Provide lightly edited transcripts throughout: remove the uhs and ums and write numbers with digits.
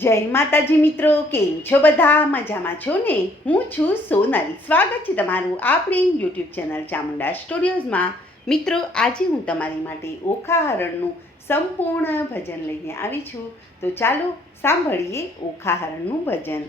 જય માતાજી મિત્રો, કેમ છો બધા? મજામાં છો ને? હું છું સોનલ. સ્વાગત છે તમારું આપણી યુટ્યુબ ચેનલ ચામુંડા સ્ટુડિયોઝમાં. મિત્રો, આજે હું તમારી માટે ઓખા હરણનું સંપૂર્ણ ભજન લઈને આવી છું. તો ચાલો સાંભળીએ ઓખા હરણનું ભજન.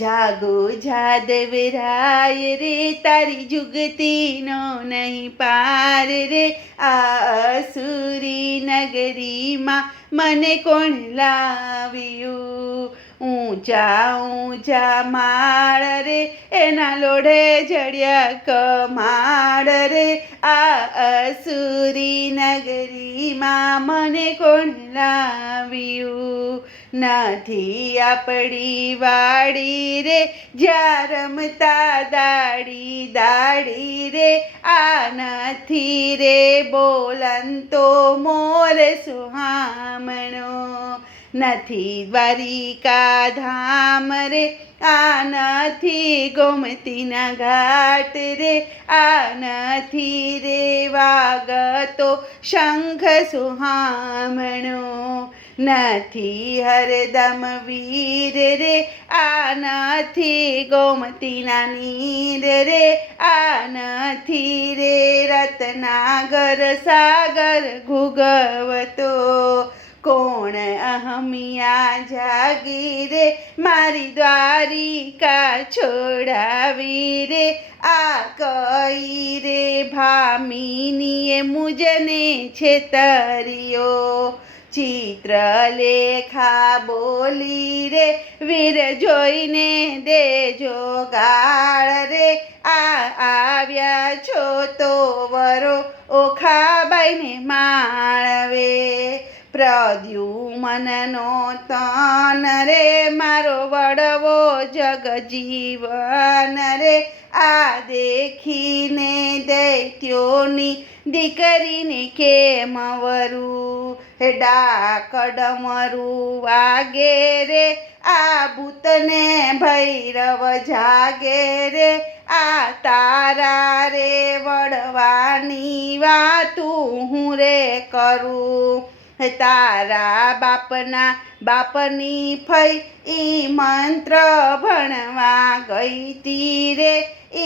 જાગો જાદવરાય રે, તારી જુગતીનો નહીં પાર રે. આ અસુરી નગરીમાં મને કોણ લાવ્યું? ઊંચા ઊંચા માળ રે, એના લોઢે જડ્યા કમાડ રે. આ અસુરી નગરીમાં મને કોણ લાવ્યું? નથી આપણી વાડી રે, જ્યાં રમતા દાડી દાડી રે. આ નથી રે બોલંતો મોર સુહામણો, નથી દ્વારિકા ધામ રે. આ નથી ગોમતીના ઘાટ રે. આ નથી રે વાગતો શંખ સુહામણો, નથી હરદમ વીર રે. આ નથી ગોમતીના નીર રે. આ નથી રે રત્નાગર સાગર ઘૂઘવતો. કોણ અહમિયા જાગી રે, મારી દ્વારિકા છોડાવી રે. આ કઈ રે ભામિનીએ મુજને છેતર્યો. ચિત્રલેખા બોલી રે, વીર જોઈને દેજો ગાળ રે. આ આવ્યા છો તો વરો ઓખાબાઈને માળવે. પ્રદ્યુમનનો તન રે, મારો વડવો જગજીવન રે. આ દેખીને દૈત્યોની દીકરીને કેમ વરું? ડાકડમરું વાગે રે, આ ભૂતને ભૈરવ જાગે રે. આ તારા રે વડવાની વાતું હું રે કરું? તારા બાપની ફઈ ઈ મંત્ર ભણવા ગઈ તી રે.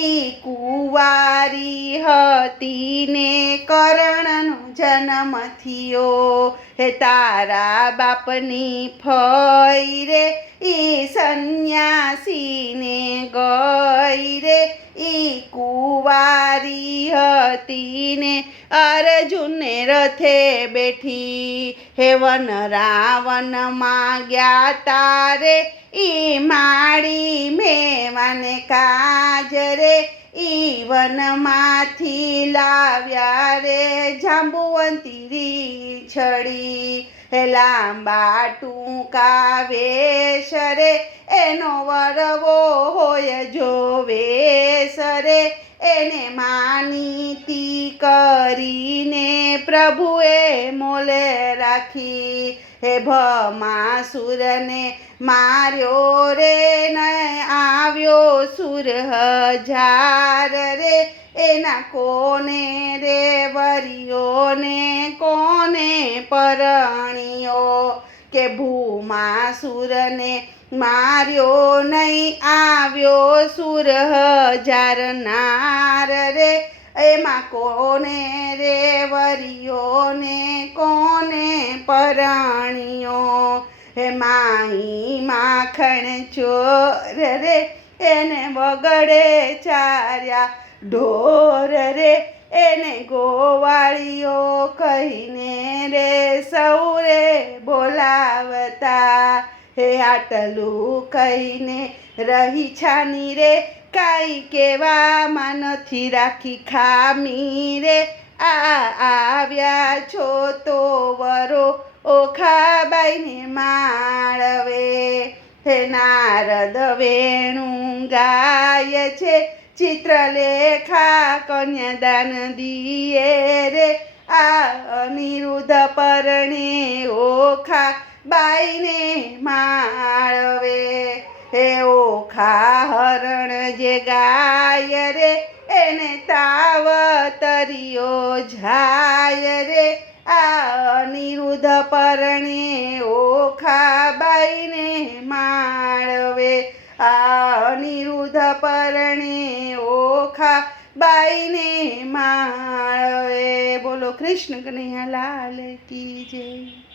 ઈ કુંવારી હતી ને કર્ણનો જન્મ થયો. તારા બાપની ફઈ રે, ઈ સંન્યાસીને ગઈ રે. ઈ કુંવારી હતી ને અર્જુનને રથે બેઠી. વન રાવણમાં ગયા તારે, ઈ માળી મેવાને કાજ રે. ઈ વનમાંથી લાવ્યા રે જાંબુવંતી રીછડી. લાંબા ટૂંકા વેશ રે, એનો વરવો હોય જો વેશ રે. એને માનીતી કરીને પ્રભુએ મોલે રાખી. ભમાસુરને માર્યો રે, ન આવ્યો સુર હજાર રે. એના કોને રે વરિયોને કોને પરણ્યો? કે ભૂમાસુરને માર્યો નહીં આવ્યો સુર હજાર નાર રે. એમાં કોને રે વરિયોને કોને પરણ્યો? માહી માખણ ચોર રે, એને વગડે ચાર્યા ઢોર રે. એને ગોવાળીઓ કહીને રે સૌરે બોલાવતા. આટલું કહીને રહી છાની રે, કાંઈ કહેવામાં નથી રાખી ખામી રે. આ આવ્યા છો તો વરો ઓખાબાઈને માળવે. નારદ વેણું ગાય છે, ચિત્રલેખા કન્યાદાન દિયે રે. આ અનિરુદ્ધ પરણે ઓખા બાઈને માળવે. ઓખા હરણ જે ગાય રે, એને તાવ તરિયો જાય રે. આ અનિરુદ્ધ પરણે ઓખાબાઈ બાઈને માળવે આ અનિરુદ્ધ પરણે ઓખા બાઈને માળવે. બોલો કૃષ્ણ કનૈયા લાલ કી જય.